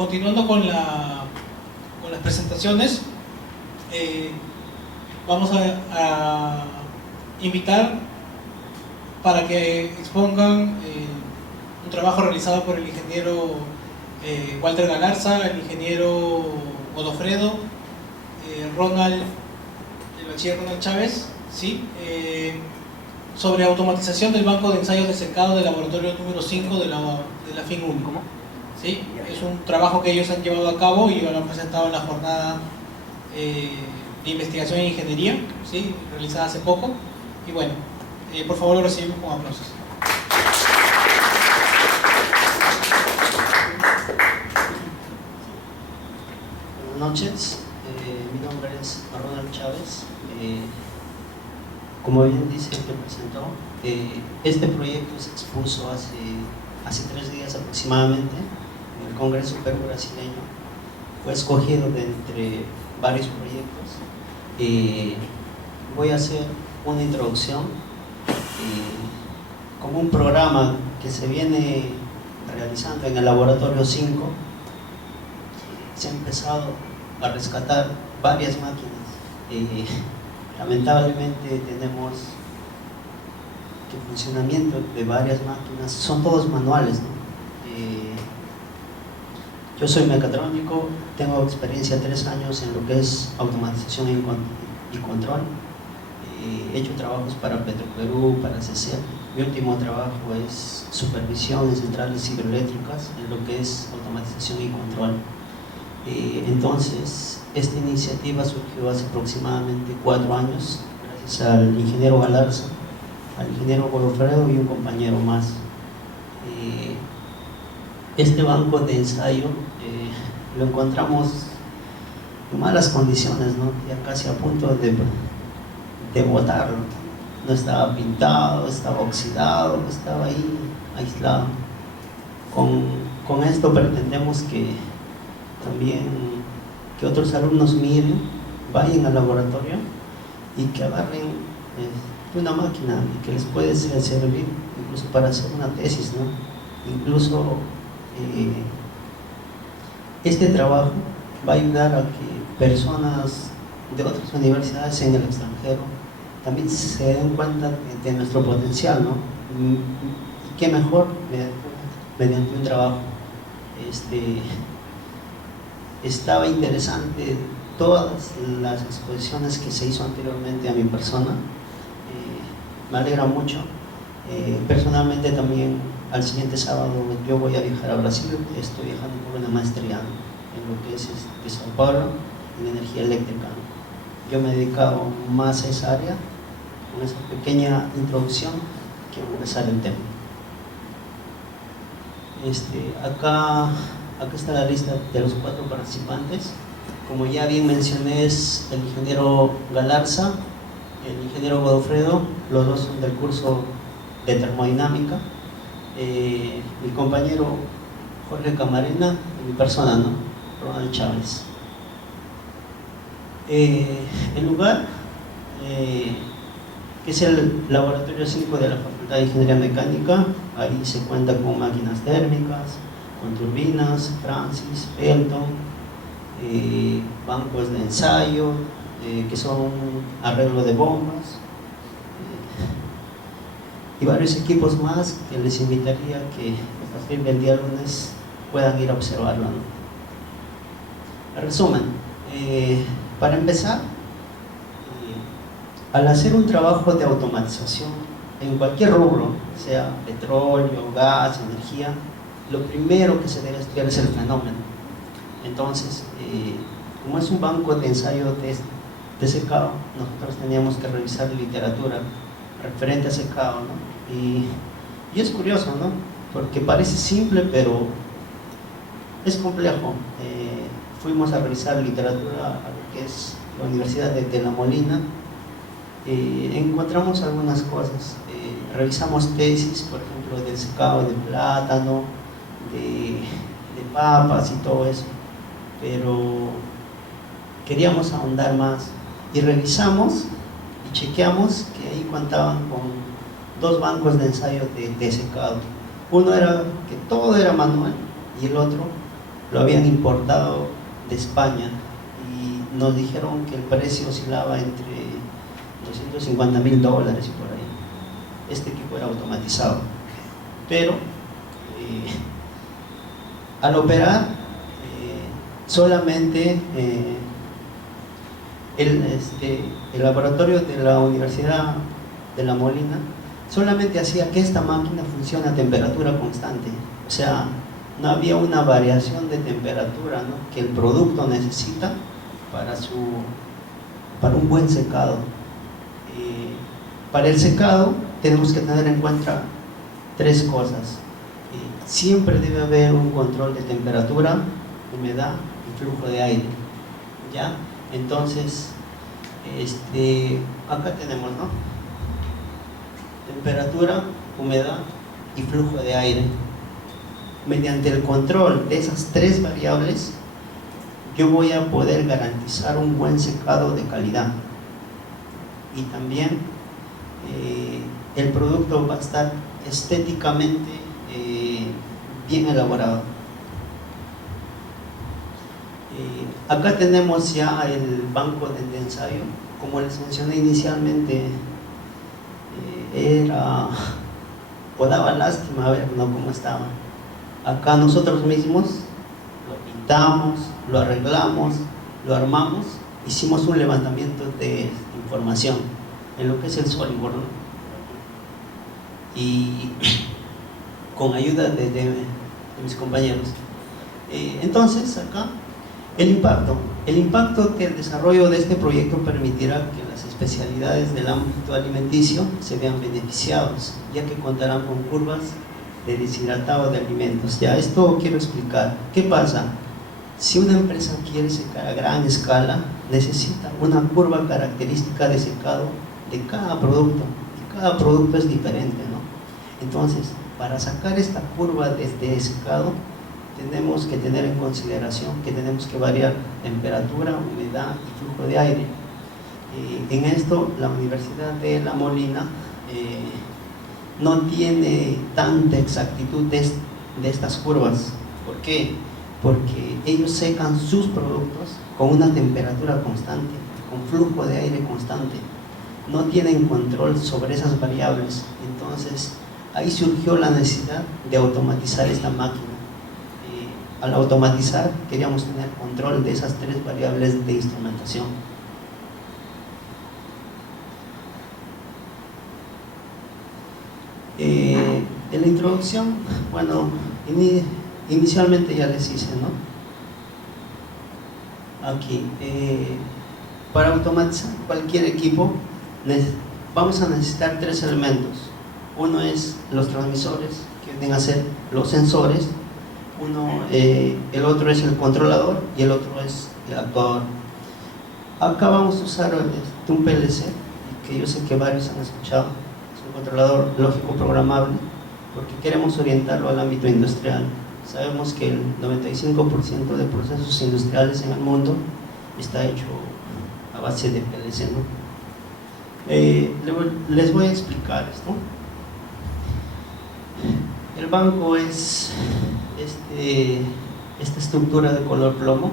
continuando con las presentaciones, vamos a invitar para que expongan un trabajo realizado por el ingeniero Walter Galarza, el ingeniero Godofredo, el bachiller Ronald Chávez, ¿sí? Sobre automatización del banco de ensayos de secado del laboratorio número 5 de la FIN1. ¿Sí? Es un trabajo que ellos han llevado a cabo y lo han presentado en la jornada de investigación en ingeniería, ¿sí? Realizada hace poco. Y bueno, por favor lo recibimos con aplausos. Buenas noches, mi nombre es Ronald Chávez. Como bien dice el que presentó, este proyecto se expuso hace 3 días aproximadamente en el Congreso Perú Brasileño. Fue escogido de entre varios proyectos. Voy a hacer una introducción como un programa que se viene realizando en el laboratorio 5. Se ha empezado a rescatar varias máquinas. Lamentablemente tenemos que el funcionamiento de varias máquinas son todos manuales, ¿no? Yo soy mecatrónico, tengo experiencia 3 años en lo que es automatización y control. He hecho trabajos para Petroperú, para CC. Mi último trabajo es supervisión en centrales hidroeléctricas en lo que es automatización y control. Entonces, esta iniciativa surgió hace aproximadamente 4 años, gracias al ingeniero Galarza, al ingeniero Godofredo y un compañero más. Este banco de ensayo lo encontramos en malas condiciones, ¿no? Ya casi a punto de botarlo. No estaba pintado, estaba oxidado, estaba ahí aislado. Con esto pretendemos que también que otros alumnos miren, vayan al laboratorio y que agarren una máquina y que les puede servir incluso para hacer una tesis, ¿no? Incluso este trabajo va a ayudar a que personas de otras universidades en el extranjero también se den cuenta de nuestro potencial, ¿no? Y qué mejor mediante un trabajo. Estaba interesante todas las exposiciones que se hizo anteriormente a mi persona. Me alegra mucho. Personalmente también al siguiente sábado yo voy a viajar a Brasil. Estoy viajando por una maestría en lo que es Sao Paulo, en energía eléctrica. Yo me he dedicado más a esa área. Con esa pequeña introducción quiero empezar el tema. Acá está la lista de los 4 participantes. Como ya bien mencioné, es el ingeniero Galarza, el ingeniero Godofredo, los dos son del curso de termodinámica. Mi compañero Jorge Camarena y mi persona, ¿no? Ronald Chávez. El lugar, que es el laboratorio 5 de la Facultad de Ingeniería Mecánica, ahí se cuenta con máquinas térmicas, con turbinas, Francis, Pelton, bancos de ensayo, que son arreglo de bombas, y varios equipos más que les invitaría que a partir del día lunes puedan ir a observarlo, ¿no? En resumen, para empezar, al hacer un trabajo de automatización en cualquier rubro, sea petróleo, gas, energía, lo primero que se debe estudiar es el fenómeno. Entonces, como es un banco de ensayo de secado, nosotros teníamos que revisar literatura referente a secado, ¿no? Y es curioso, ¿no? Porque parece simple, pero es complejo. Fuimos a revisar literatura a lo que es la Universidad de La Molina. Encontramos algunas cosas. Revisamos tesis, por ejemplo, del secado de plátano, de papas y todo eso, pero queríamos ahondar más y revisamos y chequeamos que ahí contaban con 2 bancos de ensayo de secado. Uno era que todo era manual y el otro lo habían importado de España y nos dijeron que el precio oscilaba entre $250.000 y por ahí. Este equipo era automatizado, pero al operar solamente el laboratorio de la Universidad de La Molina solamente hacía que esta máquina funcione a temperatura constante, o sea, no había una variación de temperatura, ¿no?, que el producto necesita para un buen secado. Para el secado tenemos que tener en cuenta tres cosas. Siempre debe haber un control de temperatura, humedad y flujo de aire, ¿ya? Entonces, acá tenemos, ¿no?, temperatura, humedad y flujo de aire. Mediante el control de esas tres variables, yo voy a poder garantizar un buen secado de calidad. Y también el producto va a estar estéticamente bien elaborado. Acá tenemos ya el banco de ensayo. Como les mencioné inicialmente, o daba lástima a ver, ¿no?, cómo estaba. Acá nosotros mismos lo pintamos, lo arreglamos, lo armamos, hicimos un levantamiento de información en lo que es el SolidWorks, ¿no?, y con ayuda de mis compañeros. Entonces acá el impacto que el desarrollo de este proyecto permitirá que las especialidades del ámbito alimenticio se vean beneficiados, ya que contarán con curvas de deshidratado de alimentos. Ya, esto quiero explicar. ¿Qué pasa? Si una empresa quiere secar a gran escala, necesita una curva característica de secado de cada producto, y cada producto es diferente, ¿no? Entonces, para sacar esta curva de secado, tenemos que tener en consideración que tenemos que variar temperatura, humedad y flujo de aire. En esto, la Universidad de La Molina no tiene tanta exactitud de estas curvas. ¿Por qué? Porque ellos secan sus productos con una temperatura constante, con flujo de aire constante. No tienen control sobre esas variables. Entonces, ahí surgió la necesidad de automatizar esta máquina. Al automatizar, queríamos tener control de esas tres variables de instrumentación. En la introducción, bueno, inicialmente ya les hice, ¿no? Aquí, para automatizar cualquier equipo, vamos a necesitar tres elementos. Uno es los transmisores, que vienen a ser los sensores. El otro es el controlador y el otro es el actuador. Acá vamos a usar un PLC, que yo sé que varios han escuchado. Es un controlador lógico programable, porque queremos orientarlo al ámbito industrial. Sabemos que el 95% de procesos industriales en el mundo está hecho a base de PLC, ¿no? Les voy a explicar esto. El banco es esta estructura de color plomo.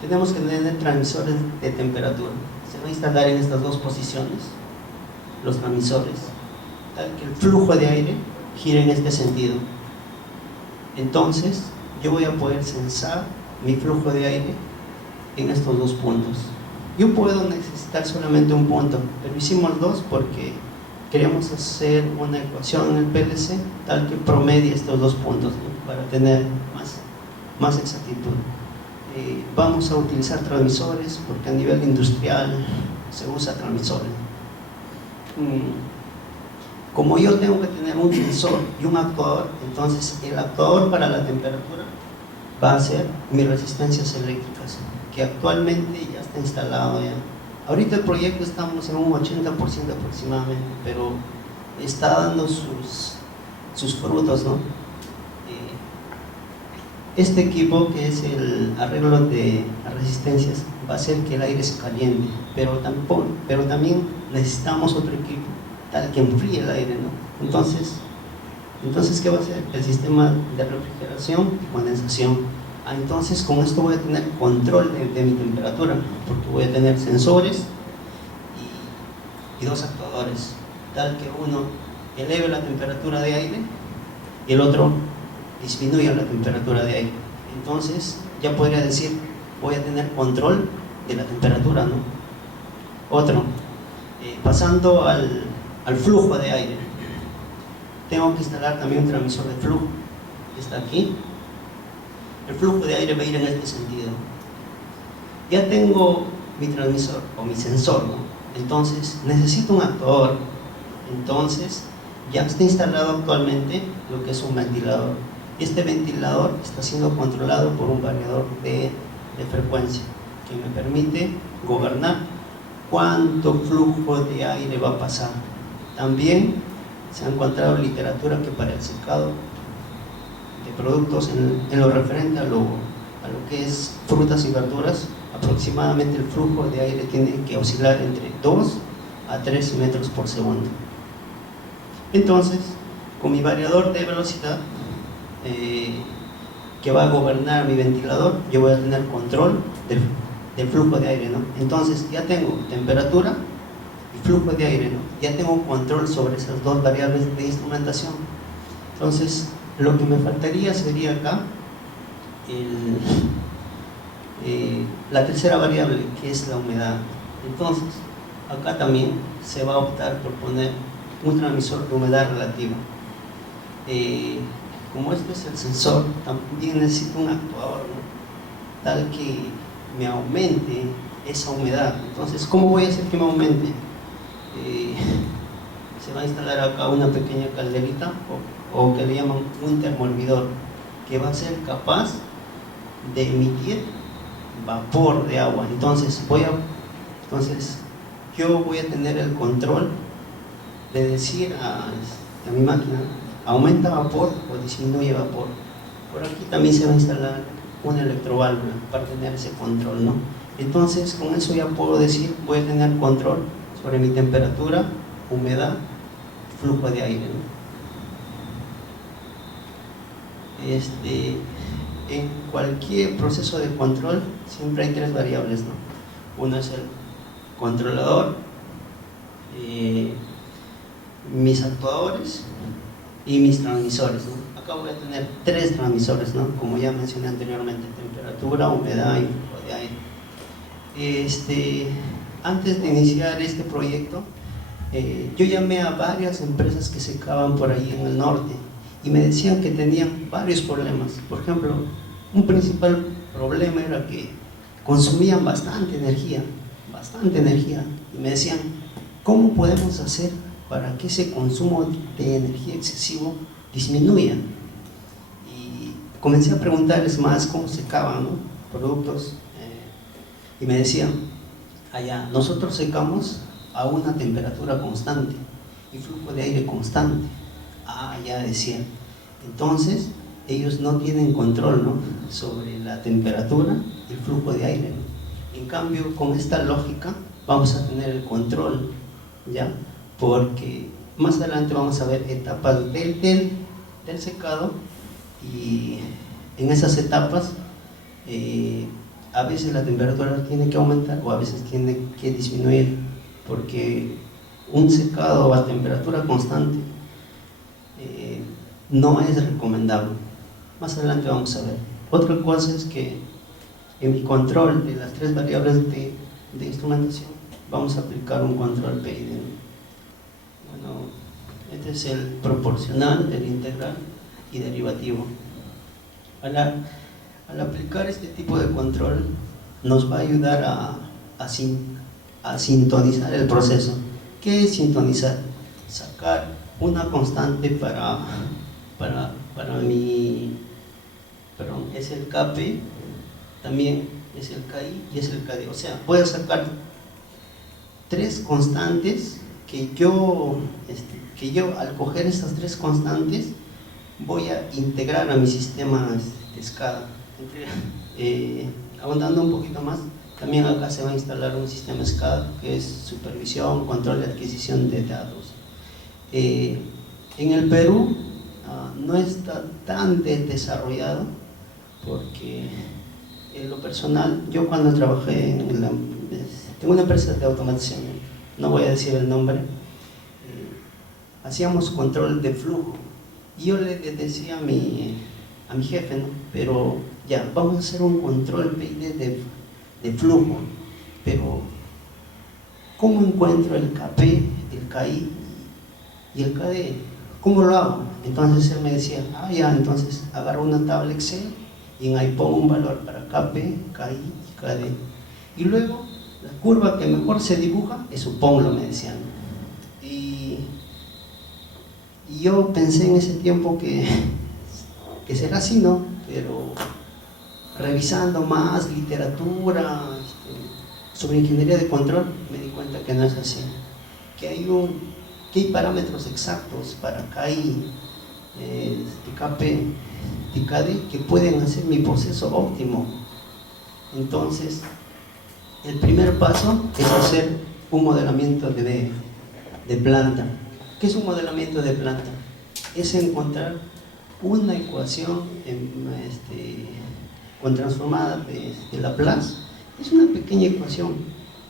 Tenemos que tener transmisores de temperatura. Se va a instalar en estas dos posiciones los transmisores, tal que el flujo de aire gire en este sentido. Entonces yo voy a poder censar mi flujo de aire en estos dos puntos. Yo puedo necesitar solamente un punto, pero hicimos dos porque queríamos hacer una ecuación en el PLC tal que promedie estos dos puntos, ¿no?, para tener más exactitud. Vamos a utilizar transmisores porque a nivel industrial se usa transmisores. Como yo tengo que tener un sensor y un actuador, entonces el actuador para la temperatura va a ser mis resistencias eléctricas, que actualmente ya está instalado ya. Ahorita el proyecto estamos en un 80% aproximadamente, pero está dando sus frutos, ¿no? Este equipo, que es el arreglo de resistencias, va a hacer que el aire se caliente, pero también necesitamos otro equipo tal que enfríe el aire, ¿no? Entonces Entonces, ¿qué va a hacer? El sistema de refrigeración y condensación. Entonces, con esto voy a tener control de mi temperatura, porque voy a tener sensores y dos actuadores, tal que uno eleve la temperatura de aire y el otro disminuya la temperatura de aire. Entonces, ya podría decir, voy a tener control de la temperatura, ¿no? Otro, pasando al flujo de aire, tengo que instalar también un transmisor de flujo, que está aquí. El flujo de aire va a ir en este sentido. Ya tengo mi transmisor o mi sensor, ¿no? Entonces necesito un actuador. Entonces ya está instalado actualmente lo que es un ventilador. Este ventilador está siendo controlado por un variador de frecuencia que me permite gobernar cuánto flujo de aire va a pasar. También se ha encontrado literatura que para el secado de productos en lo referente a lo que es frutas y verduras, aproximadamente el flujo de aire tiene que oscilar entre 2 a 3 metros por segundo. Entonces, con mi variador de velocidad que va a gobernar mi ventilador, yo voy a tener control del flujo de aire, ¿no? Entonces ya tengo temperatura y flujo de aire, ¿no? Ya tengo control sobre esas dos variables de instrumentación. Entonces lo que me faltaría sería acá la tercera variable, que es la humedad. Entonces acá también se va a optar por poner un transmisor de humedad relativa. Como esto es el sensor, también necesito un actuador, ¿no? Tal que me aumente esa humedad. Entonces, ¿cómo voy a hacer que me aumente? Se va a instalar acá una pequeña calderita o que le llaman un termohervidor, que va a ser capaz de emitir vapor de agua. Entonces yo voy a tener el control de decir a mi máquina, aumenta vapor o disminuye vapor. Por aquí también se va a instalar una electroválvula para tener ese control, ¿no? Entonces con eso ya puedo decir, voy a tener control sobre mi temperatura, humedad, flujo de aire, ¿no? En cualquier proceso de control siempre hay tres variables, ¿no? Uno es el controlador, mis actuadores y mis transmisores, ¿no? Acá voy a tener tres transmisores, ¿no? Como ya mencioné anteriormente, temperatura, humedad y flujo de aire. Antes de iniciar este proyecto, yo llamé a varias empresas que secaban por ahí en el norte y me decían que tenían varios problemas. Por ejemplo, un principal problema era que consumían bastante energía, y me decían, ¿cómo podemos hacer para que ese consumo de energía excesivo disminuya? Y comencé a preguntarles más cómo secaban, ¿no? Productos, y me decían, allá nosotros secamos a una temperatura constante y flujo de aire constante. Ya decían, entonces ellos no tienen control, ¿no? Sobre la temperatura y el flujo de aire, ¿no? En cambio, con esta lógica vamos a tener el control, ¿ya? Porque más adelante vamos a ver etapas del secado, y en esas etapas a veces la temperatura tiene que aumentar o a veces tiene que disminuir, porque un secado a temperatura constante no es recomendable. Más adelante vamos a ver. Otra cosa es que en mi control de las tres variables de instrumentación vamos a aplicar un control PID. Bueno, este es el proporcional, el integral y derivativo. Al aplicar este tipo de control nos va a ayudar a sintonizar el proceso. ¿Qué es sintonizar? Sacar una constante para mi, perdón, es el Kp, también es el Ki y es el Kd. O sea, voy a sacar tres constantes que yo al coger estas tres constantes voy a integrar a mi sistema de SCADA. Ahondando un poquito más, también acá se va a instalar un sistema SCADA que es supervisión, control de adquisición de datos. En el Perú no está tan desarrollado, porque en lo personal, yo cuando trabajé tengo una empresa de automatización, no voy a decir el nombre, hacíamos control de flujo, y yo le decía a mi jefe, ¿no? Pero ya, vamos a hacer un control PID de flujo, pero ¿cómo encuentro el KP, el KI y el KD? ¿Cómo lo hago? Entonces él me decía, ya, entonces agarro una tabla Excel y ahí pongo un valor para KP, KI y KD. Y luego, la curva que mejor se dibuja es su ponlo, me decían. Y yo pensé en ese tiempo que será así, ¿no? Pero revisando más literatura sobre ingeniería de control, me di cuenta que no es así, que hay parámetros exactos para KI, KP y KD que pueden hacer mi proceso óptimo. Entonces, el primer paso es hacer un modelamiento de planta. ¿Qué es un modelamiento de planta? Es encontrar una ecuación con transformada de Laplace. Es una pequeña ecuación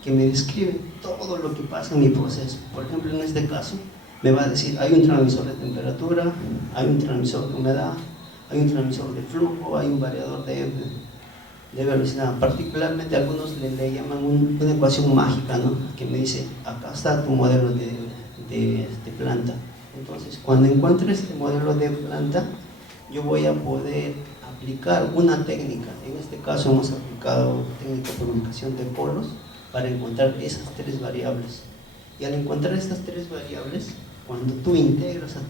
que me describe todo lo que pasa en mi proceso. Por ejemplo, en este caso, me va a decir, hay un transmisor de temperatura, hay un transmisor de humedad, hay un transmisor de flujo, hay un variador de velocidad. Particularmente algunos le llaman una ecuación mágica, ¿no? Que me dice, acá está tu modelo de planta. Entonces, cuando encuentre este modelo de planta, yo voy a poder aplicar una técnica. En este caso hemos aplicado técnica de ubicación de polos para encontrar esas tres variables. Y al encontrar estas tres variables, cuando tú integras a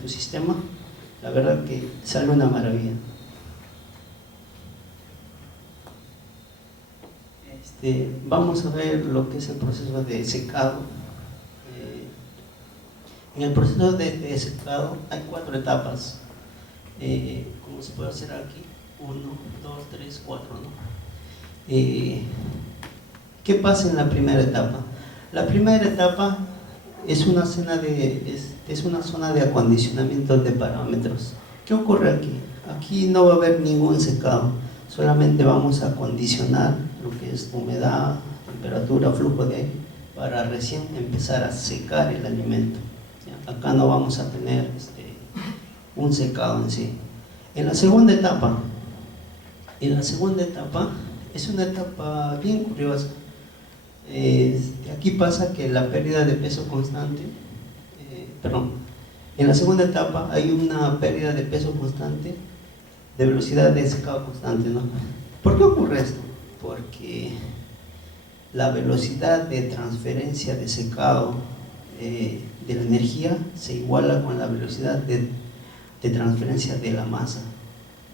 tu sistema, la verdad que sale una maravilla. Vamos a ver lo que es el proceso de secado. En el proceso de secado hay 4 etapas, como se puede hacer aquí, 1, 2, 3, 4, ¿no? ¿Qué pasa en la primera etapa? La primera etapa es una zona de acondicionamiento de parámetros. ¿Qué ocurre aquí? Aquí no va a haber ningún secado, solamente vamos a acondicionar lo que es humedad, temperatura, flujo de aire, para recién empezar a secar el alimento. Acá no vamos a tener un secado en sí. En la segunda etapa es una etapa bien curiosa. Aquí pasa que la pérdida de peso constante, en la segunda etapa hay una pérdida de peso constante, de velocidad de secado constante, ¿no? ¿Por qué ocurre esto? Porque la velocidad de transferencia de secado de la energía se iguala con la velocidad de transferencia de la masa.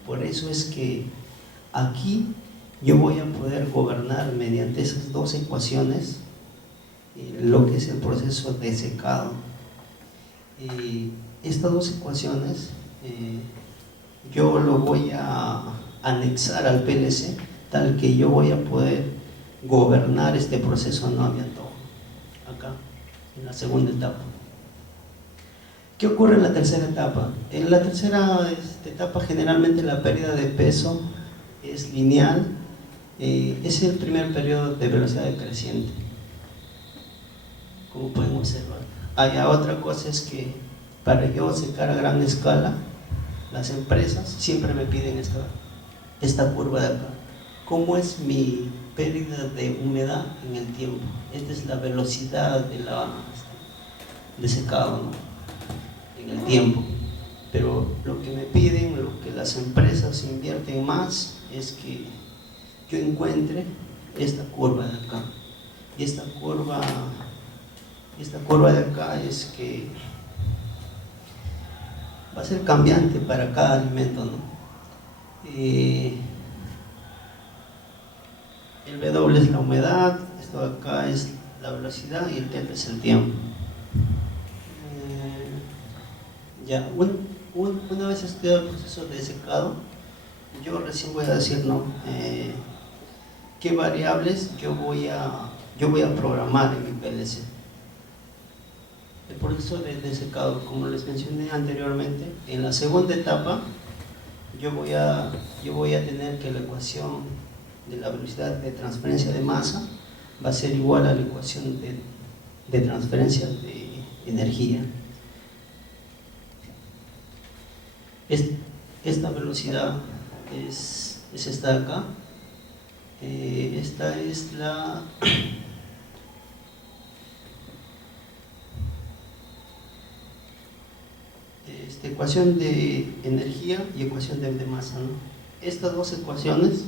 Por eso es que aquí yo voy a poder gobernar mediante esas dos ecuaciones lo que es el proceso de secado. Estas dos ecuaciones yo lo voy a anexar al PLC, tal que yo voy a poder gobernar este proceso no abierto acá, en la segunda etapa. ¿Qué ocurre en la tercera etapa? En la tercera etapa generalmente la pérdida de peso es lineal, es el primer periodo de velocidad decreciente, como pueden observar. Otra cosa es que para yo secar a gran escala, las empresas siempre me piden esta curva de acá. ¿Cómo es mi pérdida de humedad en el tiempo? Esta es la velocidad de secado, ¿no? En el tiempo. Pero lo que me piden, lo que las empresas invierten más, es que yo encuentre esta curva de acá. Y esta curva de acá es que va a ser cambiante para cada alimento, ¿no? El W es la humedad, esto de acá es la velocidad y el delta es el tiempo. Una vez estudiado el proceso de secado, yo recién voy a decir, ¿no? ¿Qué variables yo voy a programar en mi PLC? el proceso de secado, como les mencioné anteriormente. En la segunda etapa yo voy a tener que la ecuación de la velocidad de transferencia de masa va a ser igual a la ecuación de transferencia de energía. Esta velocidad es esta de acá. Esta es la ecuación de energía y ecuación de masa, ¿no? Estas dos ecuaciones,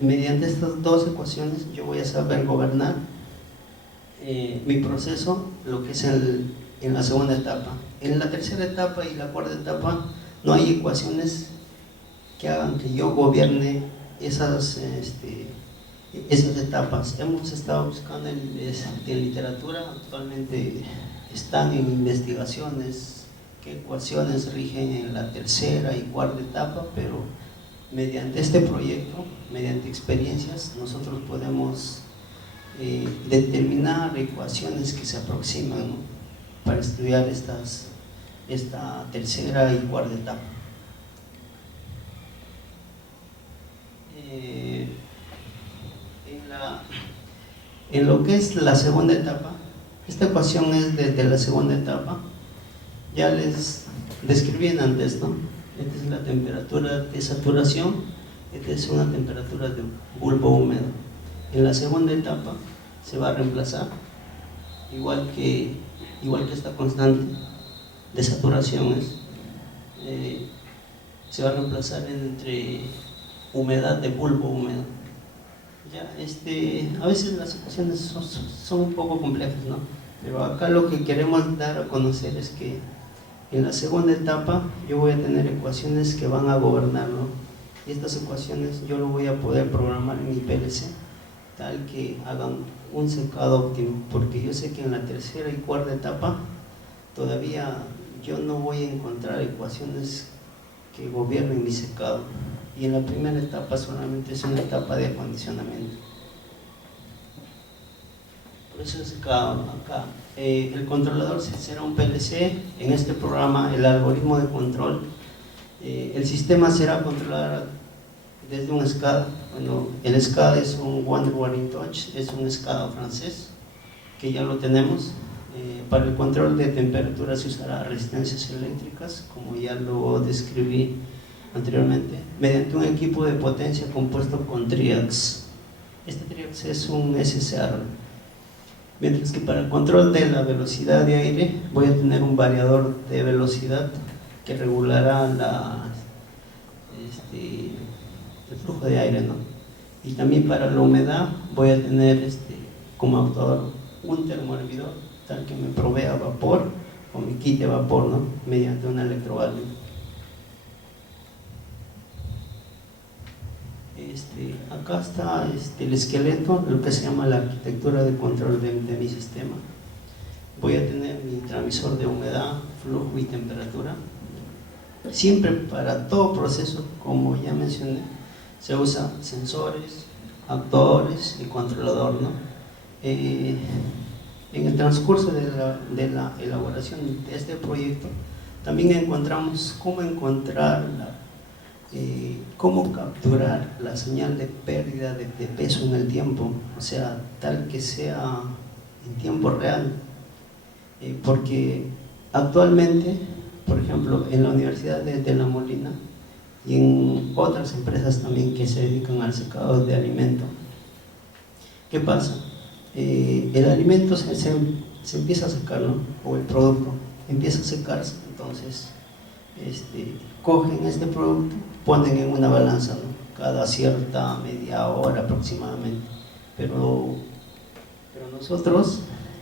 mediante estas dos ecuaciones yo voy a saber gobernar mi proceso, lo que es en la segunda etapa. En la tercera etapa y la cuarta etapa no hay ecuaciones que hagan que yo gobierne esas etapas. Hemos estado buscando en literatura, actualmente están en investigaciones qué ecuaciones rigen en la tercera y cuarta etapa, pero mediante este proyecto, mediante experiencias, nosotros podemos determinar ecuaciones que se aproximan, ¿no?, para estudiar esta tercera y cuarta etapa. En lo que es la segunda etapa, esta ecuación es desde la segunda etapa. Ya les describí antes, ¿no? Esta es la temperatura de saturación, esta es una temperatura de bulbo húmedo. En la segunda etapa se va a reemplazar, igual que esta constante de saturación se va a reemplazar entre humedad de bulbo húmedo. Ya, a veces las ecuaciones son un poco complejas, ¿no? Pero acá lo que queremos dar a conocer es que en la segunda etapa yo voy a tener ecuaciones que van a gobernarlo, y estas ecuaciones yo lo voy a poder programar en mi PLC tal que hagan un secado óptimo, porque yo sé que en la tercera y cuarta etapa todavía yo no voy a encontrar ecuaciones que gobiernen mi secado, y en la primera etapa solamente es una etapa de acondicionamiento. Por eso es acá el controlador será un PLC. En este programa el algoritmo de control, el sistema será controlado desde un SCADA. Bueno, el SCADA es un One Touch, es un SCADA francés que ya lo tenemos. Para el control de temperatura se usará resistencias eléctricas, como ya lo describí anteriormente, mediante un equipo de potencia compuesto con TRIAX. Este TRIAX es un SCR. Mientras que para el control de la velocidad de aire voy a tener un variador de velocidad que regulará el flujo de aire, ¿no? Y también para la humedad voy a tener como actuador un termohervidor tal que me provea vapor o me quite vapor, ¿no?, mediante una electroválvula. Acá está el esqueleto, lo que se llama la arquitectura de control de mi sistema. Voy a tener mi transmisor de humedad, flujo y temperatura. Siempre para todo proceso, como ya mencioné, se usan sensores, actuadores y controlador, ¿no? En el transcurso de la elaboración de este proyecto también encontramos cómo capturar la señal de pérdida de peso en el tiempo, o sea, tal que sea en tiempo real, porque actualmente, por ejemplo, en la Universidad de La Molina y en otras empresas también que se dedican al secado de alimento, ¿qué pasa? El alimento se empieza a secar, ¿no?, o el producto empieza a secarse. Entonces cogen este producto, ponen en una balanza, ¿no?, cada cierta media hora aproximadamente, pero nosotros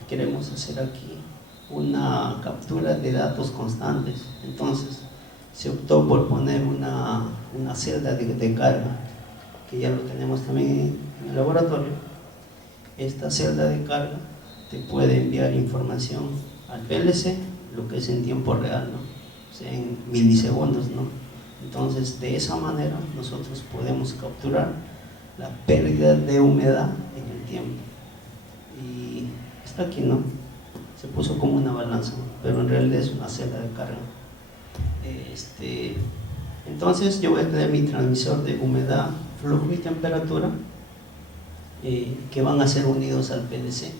queremos hacer aquí una captura de datos constantes. Entonces se optó por poner una celda de carga, que ya lo tenemos también en el laboratorio. Esta celda de carga te puede enviar información al PLC, lo que es en tiempo real, ¿no?, o sea, en milisegundos, ¿no? Entonces, de esa manera nosotros podemos capturar la pérdida de humedad en el tiempo. Y está aquí, ¿no? se puso como una balanza, pero en realidad es una celda de carga. Entonces yo voy a tener mi transmisor de humedad, flujo y temperatura, que van a ser unidos al PLC.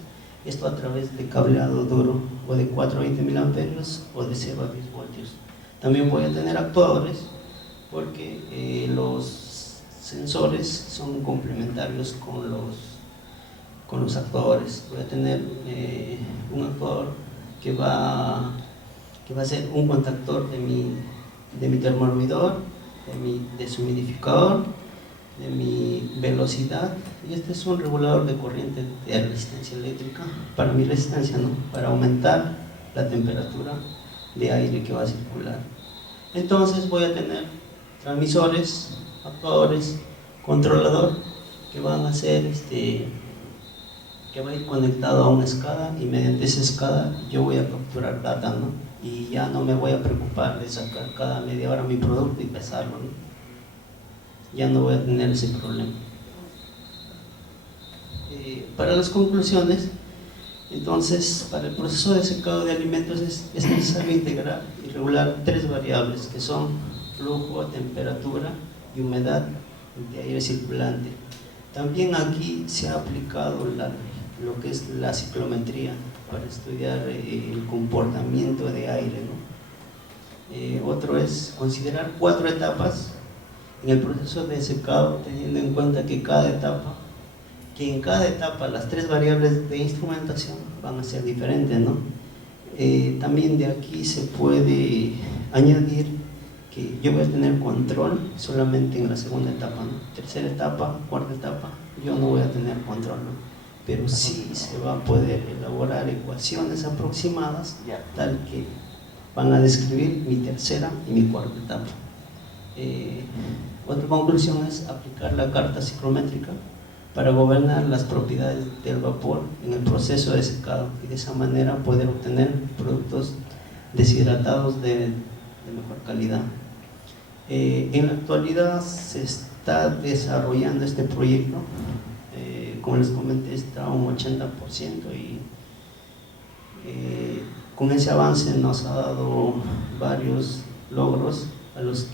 Esto a través de cableado duro, o de 4 a 20 mil amperios o de 0 a 10 voltios. También voy a tener actuadores, porque los sensores son complementarios con los actuadores. Voy a tener un actuador que va a ser un contactor de mi termormidor, de mi deshumidificador, de mi velocidad, y este es un regulador de corriente de resistencia eléctrica para mi resistencia, ¿no? Para aumentar la temperatura de aire que va a circular. Entonces voy a tener transmisores, actuadores, controlador, que van a ser que va a ir conectado a una SCADA, y mediante esa SCADA yo voy a capturar data, ¿no? Y ya no me voy a preocupar de sacar cada media hora mi producto y pesarlo, ¿no? Ya no voy a tener ese problema. Para las conclusiones, entonces, para el proceso de secado de alimentos es necesario integrar y regular 3 variables, que son flujo, temperatura y humedad de aire circulante. También aquí se ha aplicado lo que es la ciclometría para estudiar el comportamiento de aire, ¿no? Otro es considerar 4 etapas en el proceso de secado, teniendo en cuenta que en cada etapa las 3 variables de instrumentación van a ser diferentes, ¿no? También de aquí se puede añadir que yo voy a tener control solamente en la segunda etapa, ¿no? Tercera etapa, cuarta etapa, yo no voy a tener control, ¿no? Pero sí se va a poder elaborar ecuaciones aproximadas tal que van a describir mi tercera y mi cuarta etapa. Otra conclusión es aplicar la carta ciclométrica para gobernar las propiedades del vapor en el proceso de secado, y de esa manera poder obtener productos deshidratados de mejor calidad. En la actualidad se está desarrollando este proyecto, como les comenté, está a un 80%, y con ese avance nos ha dado varios logros a las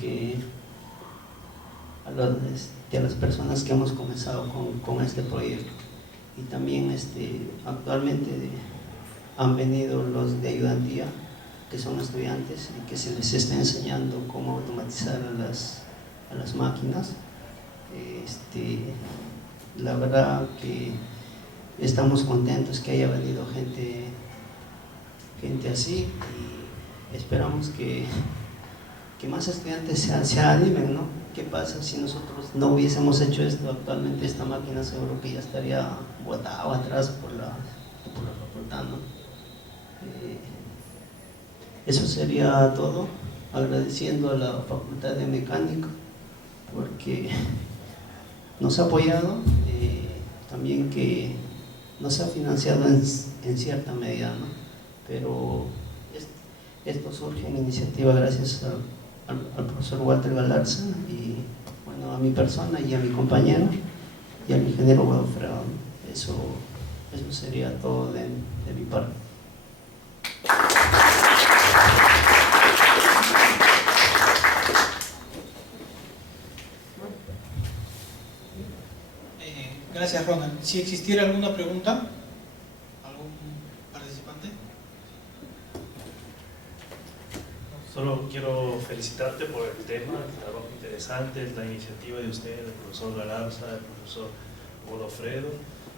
personas que hemos comenzado con este proyecto. Y también actualmente han venido los de ayudantía, que son estudiantes, y que se les está enseñando cómo automatizar a las máquinas. La verdad que estamos contentos que haya venido gente así, y esperamos que más estudiantes se animen, ¿no? ¿Qué pasa si nosotros no hubiésemos hecho esto? Actualmente esta máquina seguro que ya estaría botada atrás por la facultad, ¿no? Eso sería todo, agradeciendo a la Facultad de Mecánica porque nos ha apoyado, también que nos ha financiado en cierta medida, ¿no? Pero esto surge en iniciativa gracias al profesor Walter Galarza, y bueno, a mi persona y a mi compañero y al ingeniero Godofredo, ¿no? Eso sería todo de mi parte. Gracias, Ronald. Si existiera alguna pregunta, ¿algún participante? Solo quiero felicitarte por el tema, el trabajo interesante, la iniciativa de usted, del profesor Galarza, del profesor Godofredo.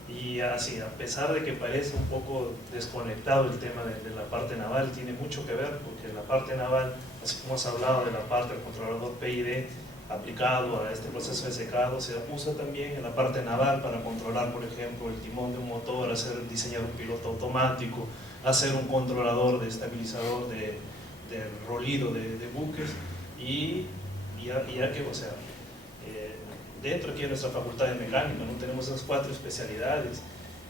Y así, a pesar de que parece un poco desconectado el tema de la parte naval, tiene mucho que ver, porque la parte naval, así como has hablado de la parte del controlador PID aplicado a este proceso de secado, se usa también en la parte naval para controlar, por ejemplo, el timón de un motor, diseñar un piloto automático, hacer un controlador de estabilizador de rolido de buques, y ya que, o sea, dentro aquí de nuestra facultad de mecánica no tenemos esas 4 especialidades.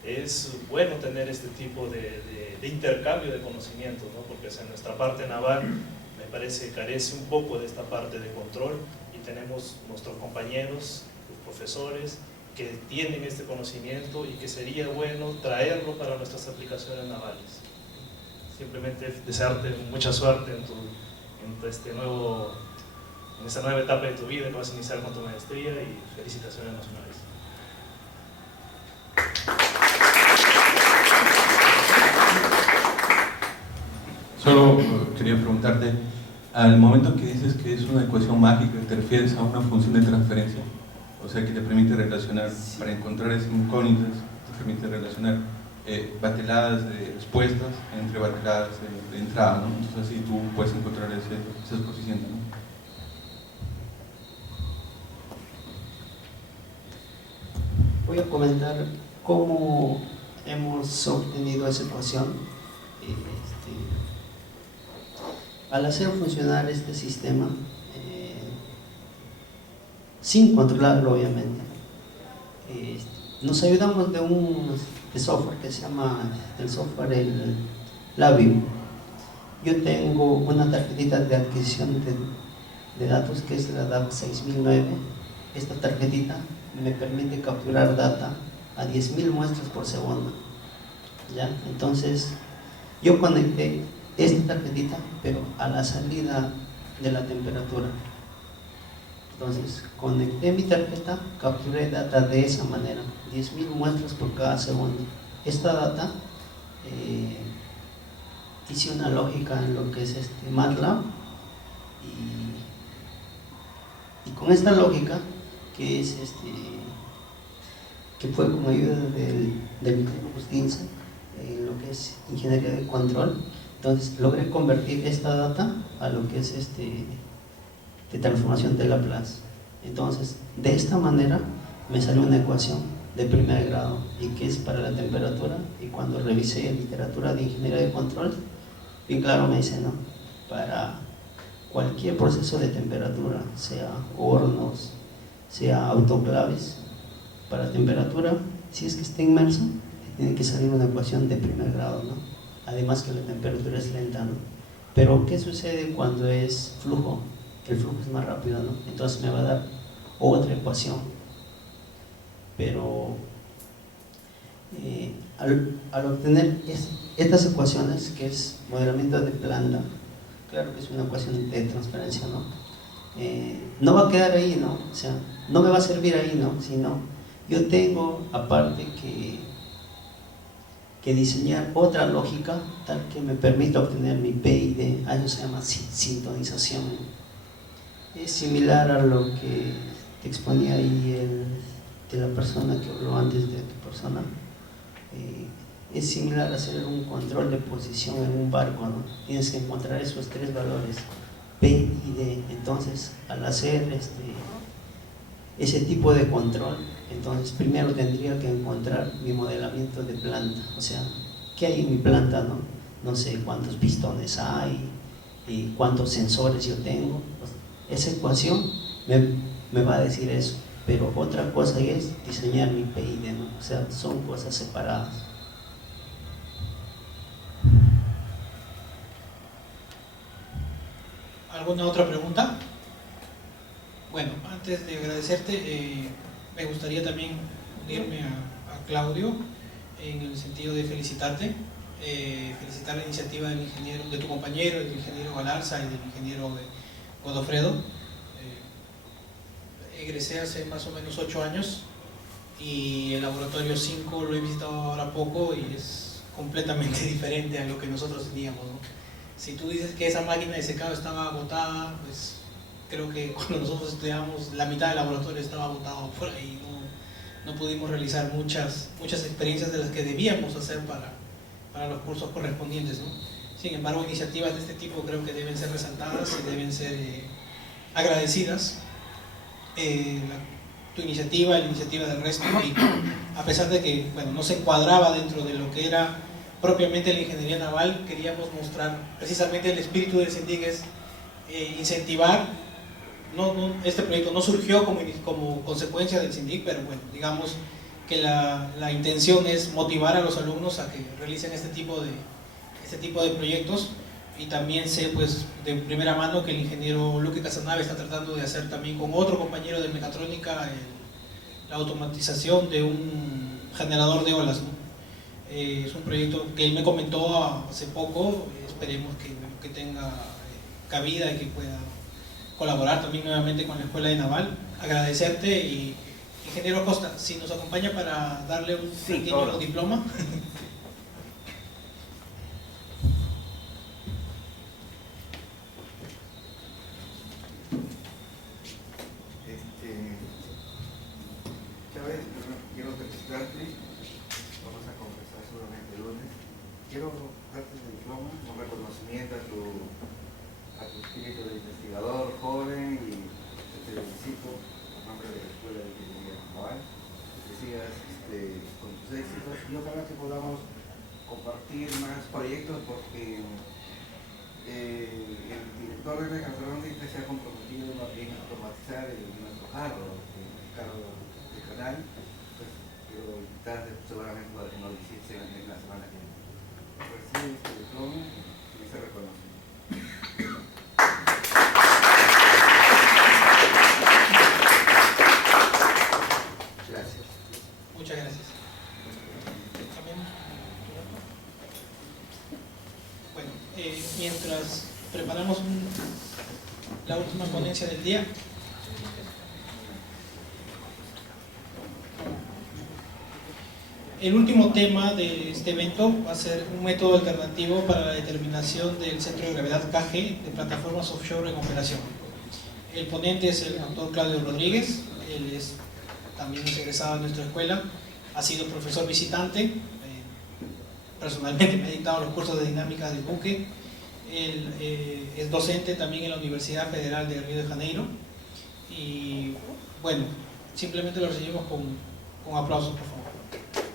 Es bueno tener este tipo de intercambio de conocimientos, ¿no? Porque en nuestra parte naval me parece que carece un poco de esta parte de control, y tenemos nuestros compañeros, los profesores, que tienen este conocimiento y que sería bueno traerlo para nuestras aplicaciones navales. simplemente desearte mucha suerte en esta nueva etapa de tu vida que vas a iniciar con tu maestría, y felicitaciones nacionales. Solo quería preguntarte, al momento que dices que es una ecuación mágica, ¿te refieres a una función de transferencia? O sea, que te permite relacionar, para encontrar esas incógnitas, te permite relacionar bateladas de respuestas entre bateladas de entrada, ¿no? Entonces así tú puedes encontrar esos coeficientes, ¿no? Voy a comentar cómo hemos obtenido esa ecuación. Al hacer funcionar este sistema, sin controlarlo obviamente, nos ayudamos de un software que se llama el software el Labium. Yo tengo una tarjetita de adquisición de datos que es la DAP 6009. Esta tarjetita me permite capturar data a 10.000 muestras por segundo, ¿ya? Entonces yo conecté esta tarjetita pero a la salida de la temperatura. Entonces conecté mi tarjeta, capturé data de esa manera, 10.000 muestras por cada segundo. Esta data hice una lógica en lo que es MATLAB, y con esta lógica que es que fue con ayuda del ingeniero Bustinza, en lo que es ingeniería de control. Entonces logré convertir esta data a lo que es de transformación de Laplace. Entonces de esta manera me salió una ecuación de primer grado, y que es para la temperatura. Y cuando revisé literatura de ingeniería de control, bien claro me dice, ¿no?, para cualquier proceso de temperatura, sea hornos, sea autoclaves, para temperatura, si es que está inmerso, tiene que salir una ecuación de primer grado, ¿no? Además que la temperatura es lenta, ¿no? Pero ¿qué sucede cuando es flujo? Que el flujo es más rápido, ¿no? Entonces me va a dar otra ecuación. Pero al obtener estas ecuaciones, que es modelamiento de planta, claro que es una ecuación de transferencia, ¿no? No va a quedar ahí, ¿no? O sea, no me va a servir ahí, ¿no? Sino yo tengo aparte que diseñar otra lógica tal que me permita obtener mi PID. Eso se llama sintonización. Es similar a lo que te exponía ahí de la persona que habló antes de tu persona. Es similar a hacer un control de posición en un barco, ¿no? Tienes que encontrar esos tres valores, P y D. Entonces, al hacer ese tipo de control, entonces primero tendría que encontrar mi modelamiento de planta. O sea, ¿qué hay en mi planta, no? No sé cuántos pistones hay y cuántos sensores yo tengo. Pues, esa ecuación me va a decir eso. Pero otra cosa es diseñar mi PID, ¿no? O sea, son cosas separadas. ¿Alguna otra pregunta? Bueno, antes de agradecerte, me gustaría también unirme a Claudio en el sentido de felicitarte, felicitar la iniciativa del ingeniero, de tu compañero, del ingeniero Galarza y del ingeniero Godofredo. Egresé hace más o menos 8 años y el laboratorio 5 lo he visitado ahora poco y es completamente diferente a lo que nosotros teníamos, ¿no? Si tú dices que esa máquina de secado estaba agotada, pues creo que cuando nosotros estudiamos la mitad del laboratorio estaba agotado por ahí, no pudimos realizar muchas experiencias de las que debíamos hacer para los cursos correspondientes, ¿no? Sin embargo, iniciativas de este tipo creo que deben ser resaltadas y deben ser agradecidas. Tu iniciativa, la iniciativa del resto, y a pesar de que no se encuadraba dentro de lo que era propiamente la ingeniería naval, queríamos mostrar precisamente el espíritu del CINDIC, es incentivar. Este proyecto no surgió como consecuencia del CINDIC, pero bueno, digamos que la intención es motivar a los alumnos a que realicen este tipo de proyectos. Y también sé, pues, de primera mano que el ingeniero Luque Casanave está tratando de hacer también con otro compañero de mecatrónica la automatización de un generador de olas, ¿no? Es un proyecto que él me comentó hace poco, esperemos que tenga cabida y que pueda colaborar también nuevamente con la Escuela de Naval. Agradecerte y ingeniero Costa, si nos acompaña para darle un pequeño diploma. Chávez, quiero felicitarte, vamos a conversar seguramente el lunes. Quiero darte el diploma, un reconocimiento a tu espíritu de investigador joven, y te felicito en nombre de la Escuela de Ingeniería Naval, que sigas con tus éxitos y ojalá que podamos compartir más proyectos, porque el director de Megatrónica se ha comprometido más bien a automatizar nuestro carro de canal. Pues quiero invitarte, seguramente nos visite en la semana que viene. Recibe este diploma y se reconoce. Gracias. Muchas gracias. Bueno, mientras preparamos la última ponencia del día, el último tema de este evento va a ser un método alternativo para la determinación del centro de gravedad KG de plataformas offshore en operación. El ponente es el doctor Claudio Rodríguez. Él también es egresado de nuestra escuela, ha sido profesor visitante, personalmente me ha dictado los cursos de dinámica del buque. Él es docente también en la Universidad Federal de Río de Janeiro. Y bueno, simplemente lo recibimos con aplausos, por favor.